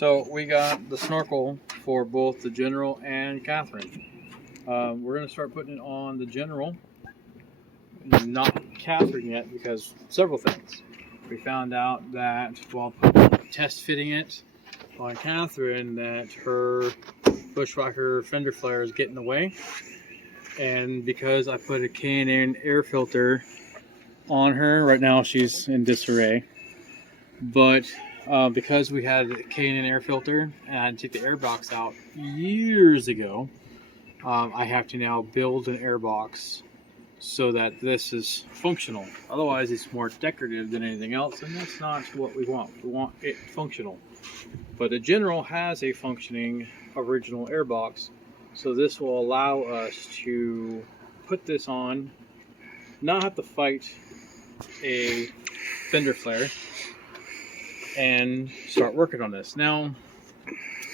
So we got the Snorkel for both the General and Catherine. We're going to start putting it on the General, not Catherine yet, because several things. We found out that while test fitting it on Catherine, that her bushwhacker fender flare is getting in the way. And because I put a K&N air filter on her, right now she's in disarray. But because we had a K&N air filter and I took the air box out years ago, I have to now build an air box so that this is functional. Otherwise it's more decorative than anything else, and that's not what we want. We want it functional. But the General has a functioning original air box, so this will allow us to put this on, not have to fight a fender flare, and start working on this. Now,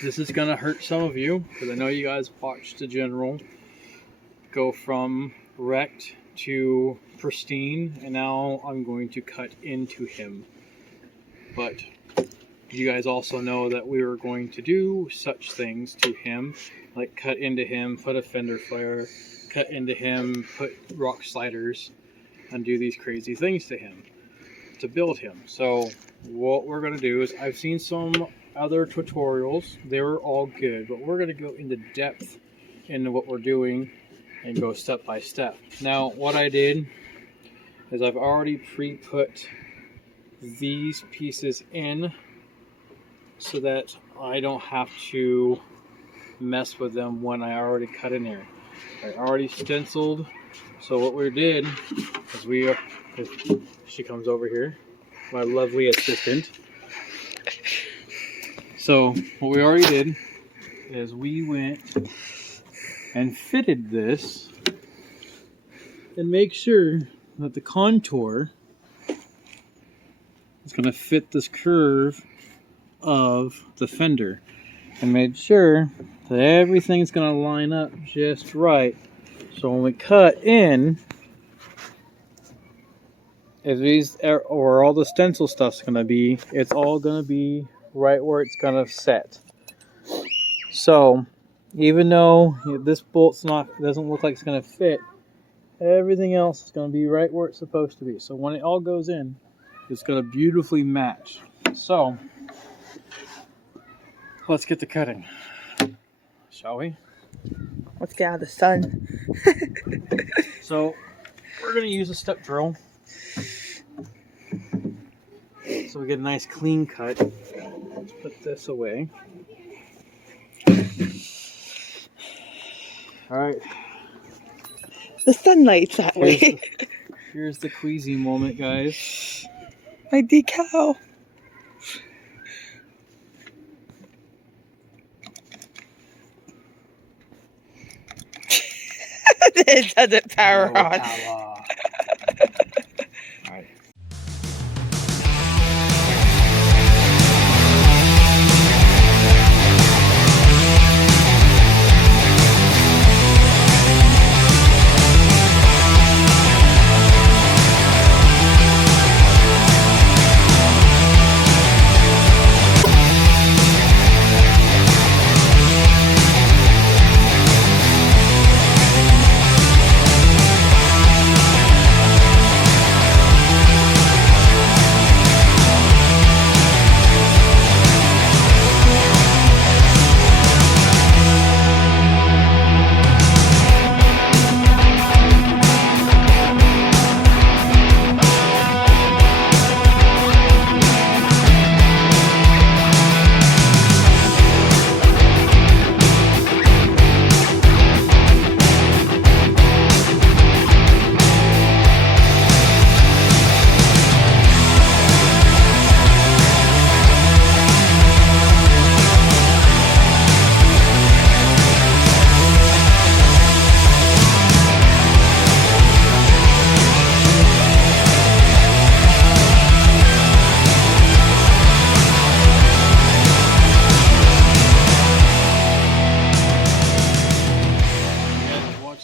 this is going to hurt some of you, because I know you guys watched the General go from wrecked to pristine, and now I'm going to cut into him. But you guys also know that we were going to do such things to him, like cut into him, put a fender flare, cut into him, put rock sliders, and do these crazy things to him to build him. So what we're going to do is, I've seen some other tutorials, they were all good, but we're going to go into depth into what we're doing and go step by step. Now what I did is I've already pre-put these pieces in so that I don't have to mess with them when I already cut in there. I already stenciled. So what we did is she comes over here, my lovely assistant. So what we already did is we went and fitted this and make sure that the contour is going to fit this curve of the fender, and made sure that everything's going to line up just right. So when we cut in, if these or all the stencil stuff's going to be, it's all going to be right where it's going to set. So even though this bolt's doesn't look like it's going to fit, everything else is going to be right where it's supposed to be. So when it all goes in, it's going to beautifully match. So let's get to cutting, shall we? Let's get out of the sun. So we're going to use a step drill so we get a nice clean cut. Let's put this away. Alright. The sunlight's that way. Here's the queasy moment, guys. My decal. It doesn't power on. Alright.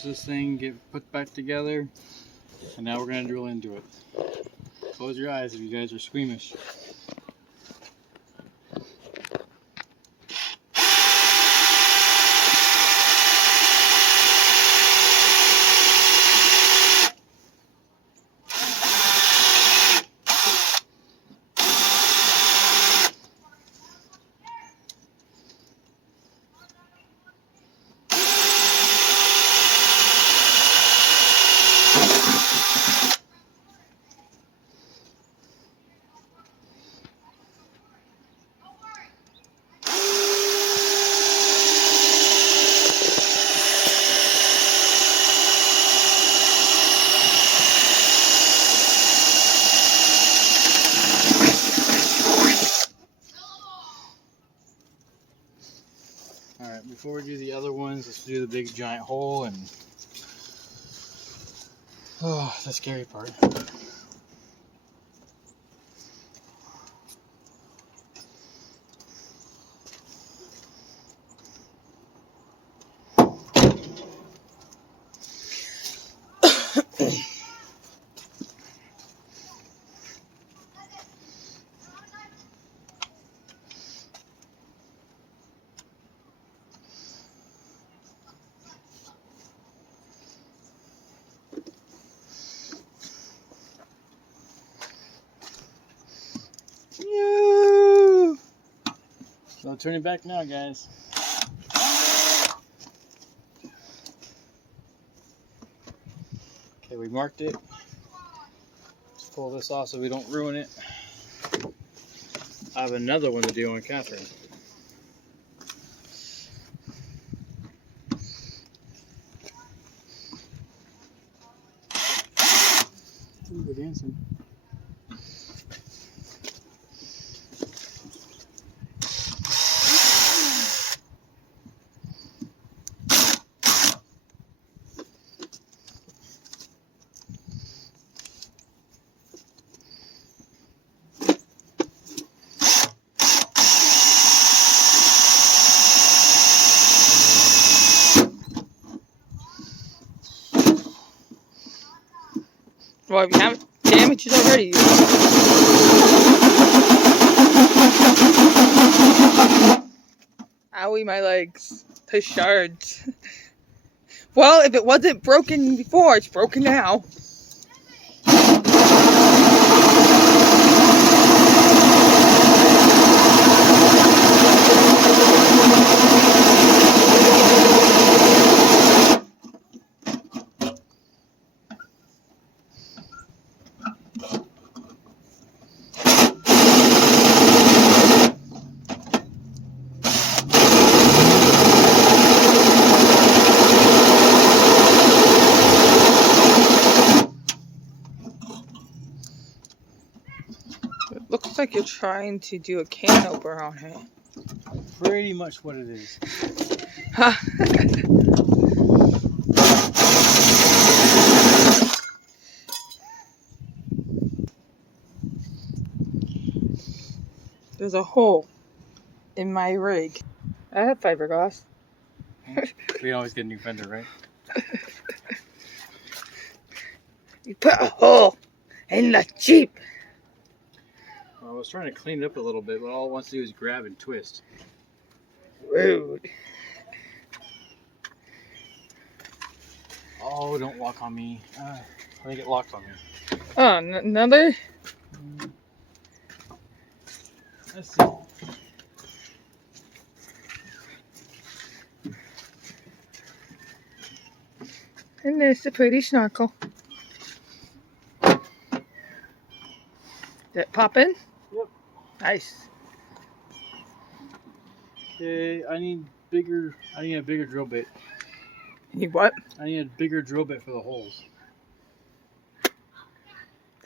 This thing get put back together, and now we're going to drill into it. Close your eyes if you guys are squeamish. before we do the other ones, let's do the big giant hole and the scary part. No. No turning back now, guys. Okay, we marked it. Let's pull this off so we don't ruin it. I have another one to do on Catherine. Ooh, we're dancing. Well, we have damages already. Owie, my legs. To shards. Well, if it wasn't broken before, it's broken now. It looks like you're trying to do a can opener on it. Pretty much what it is. Huh. There's a hole in my rig. I have fiberglass. We always get a new fender, right? You put a hole in the Jeep. Well, I was trying to clean it up a little bit, but all it wants to do is grab and twist. Rude. Oh, don't lock on me. I think it locked on me. Oh, another? Let's see. And there's the pretty snorkel. Did it pop in? Yep. Nice. Okay, I need a bigger drill bit. You what? I need a bigger drill bit for the holes.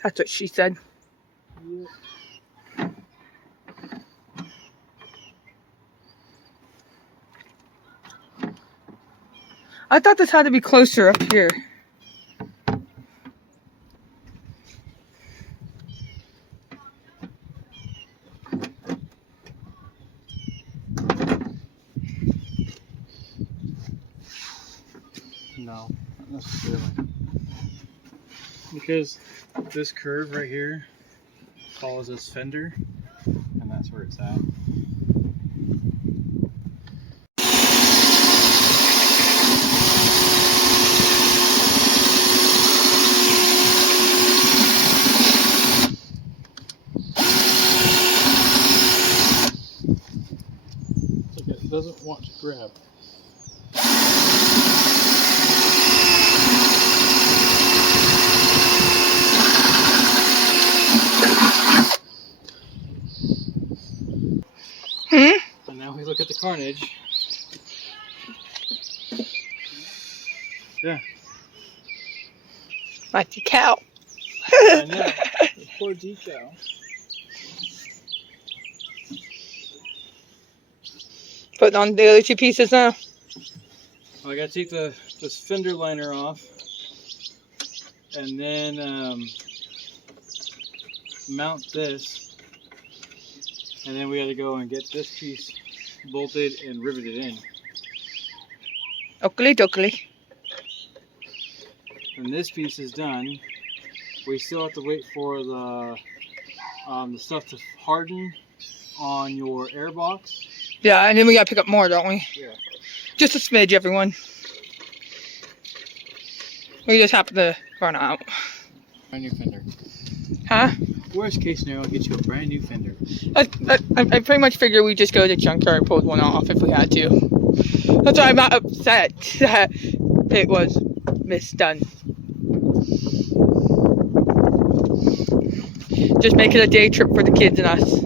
That's what she said. Yep. I thought this had to be closer up here. No, not necessarily. Because this curve right here follows this fender, and that's where it's at. It's like it doesn't want to grab. And now we look at the carnage. Yeah. My decal. I know. The poor decal. Putting on the other two pieces now. I gotta take this fender liner off, and then mount this, and then we gotta go and get this piece bolted and riveted in. Oakley dokley. When this piece is done, we still have to wait for the stuff to harden on your air box. Yeah, and then we gotta pick up more, don't we? Yeah. Just a smidge, everyone. We just happen to run out. Brand new fender. Huh? Worst case scenario, I'll get you a brand new fender. I pretty much figure we just go to the junkyard and pull one off if we had to. That's why I'm not upset that it was misdone. Just make it a day trip for the kids and us.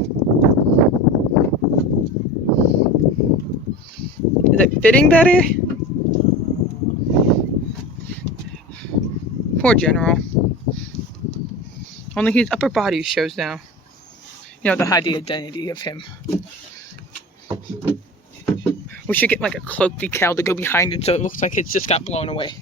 Is it fitting better? Poor General. Only his upper body shows now. You know, to hide the identity of him. We should get like a cloak decal to go behind it so it looks like it's just got blown away.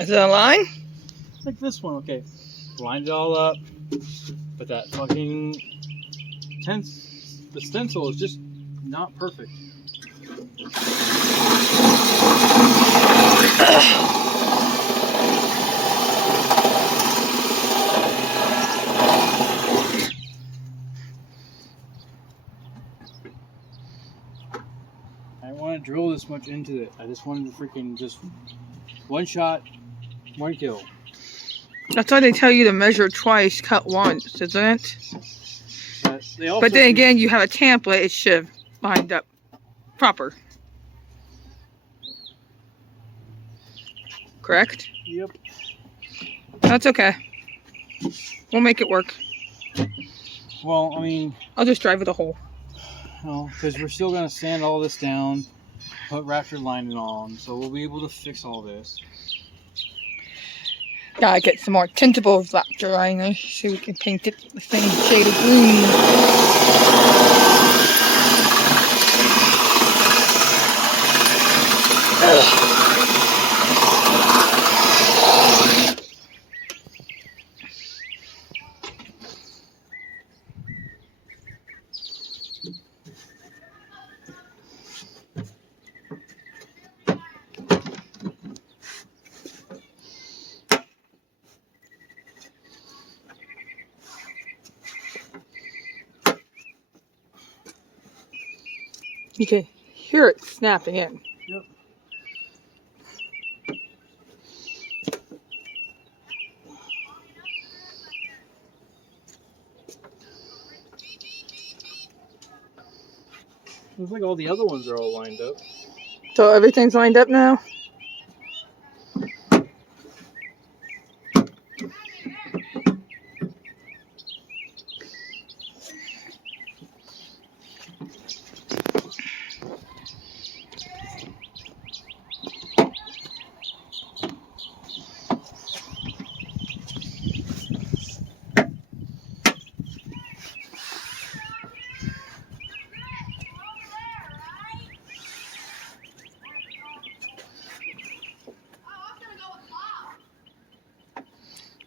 Is it a line? Like this one, okay. Lined it all up, but that fucking the stencil is just not perfect. I didn't want to drill this much into it. I just wanted to freaking just one shot, one kill. That's why they tell you to measure twice, cut once, isn't it? But then again, you have a template, it should have lined up proper. correct? Yep. That's okay. We'll make it work. Well, I mean, I'll just drive with a hole. no, because we're still gonna sand all this down, put raptor lining on, so we'll be able to fix all this. Gotta get some more tintable Raptor liner so we can paint it the same shade of green. You can hear it snapping in. Yep. Looks like all the other ones are all lined up. So everything's lined up now?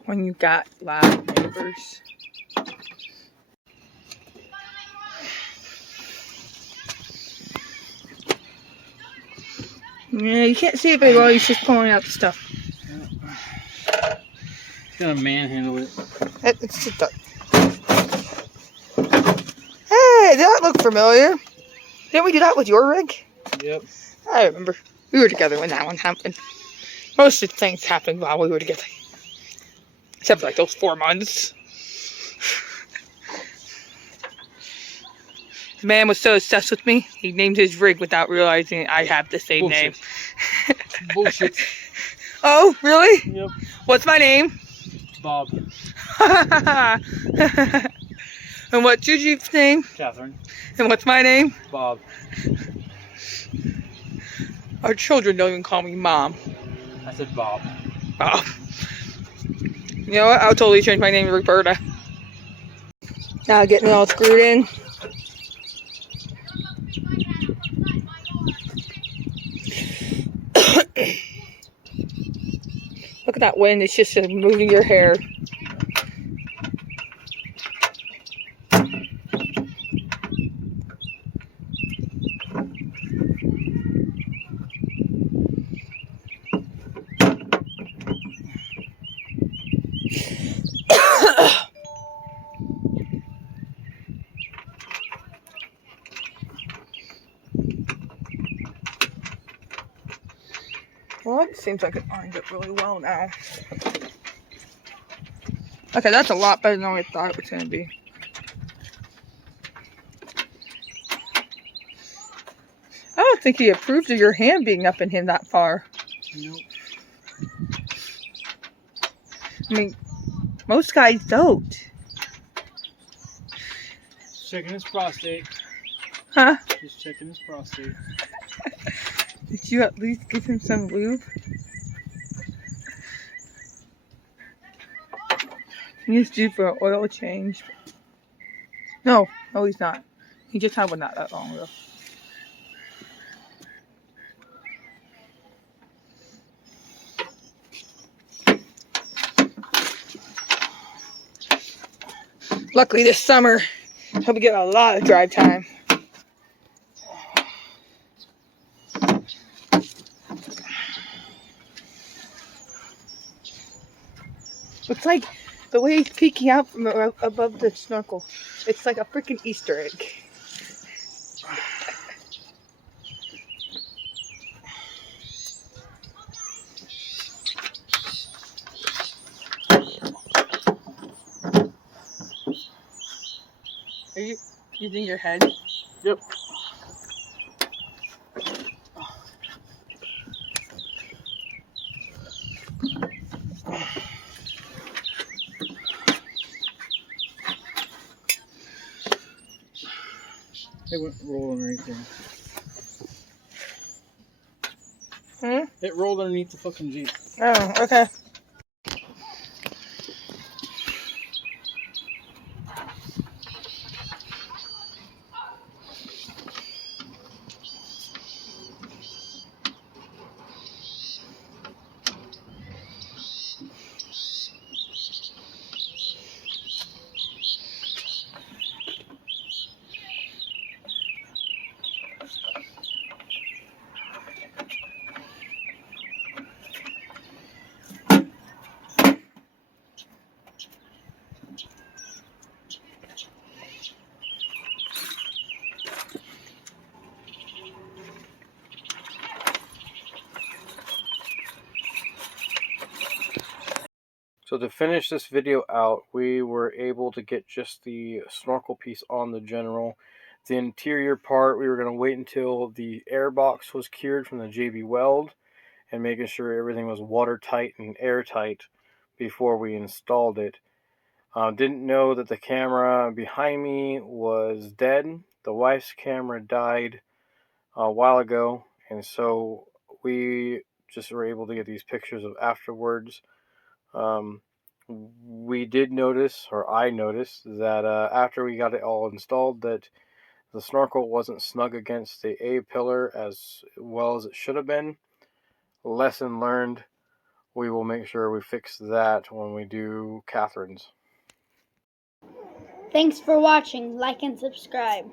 When you got loud neighbors. Yeah, you can't see it very well, he's just pulling out the stuff. It's gonna manhandle it. It's just dark. Hey, that look familiar. Didn't we do that with your rig? Yep. I remember. We were together when that one happened. Most of the things happened while we were together. Except for like those 4 months. The man was so obsessed with me, he named his rig without realizing I have the same name. Bullshit. Oh, really? Yep. What's my name? Bob. And what's your Jeep's name? Catherine. And what's my name? Bob. Our children don't even call me Mom. I said Bob. Bob. You know what? I'll totally change my name to Roberta. Now getting it all screwed in. Look at that wind. It's just moving your hair. Well, it seems like it lined up really well now. Okay, that's a lot better than I thought it was going to be. I don't think he approved of your hand being up in him that far. Nope. I mean, most guys don't. Checking his prostate. Huh? Just checking his prostate. Did you at least give him some lube? He's due for an oil change. No, he's not. He just had one not that long ago. Luckily this summer, he'll be getting a lot of drive time. Looks like the way he's peeking out from above the snorkel. It's like a freaking Easter egg. Are you using your head? Yep. It went rolled underneath there. It rolled underneath the fucking Jeep. Oh, okay. So to finish this video out, we were able to get just the snorkel piece on the General. The interior part, we were going to wait until the air box was cured from the JB Weld and making sure everything was watertight and airtight before we installed it. Didn't know that the camera behind me was dead. The wife's camera died a while ago, and so we just were able to get these pictures of afterwards. We did notice, or I noticed, that after we got it all installed, that the snorkel wasn't snug against the A-pillar as well as it should have been. Lesson learned. We will make sure we fix that when we do Catherine's. Thanks for watching. Like and subscribe.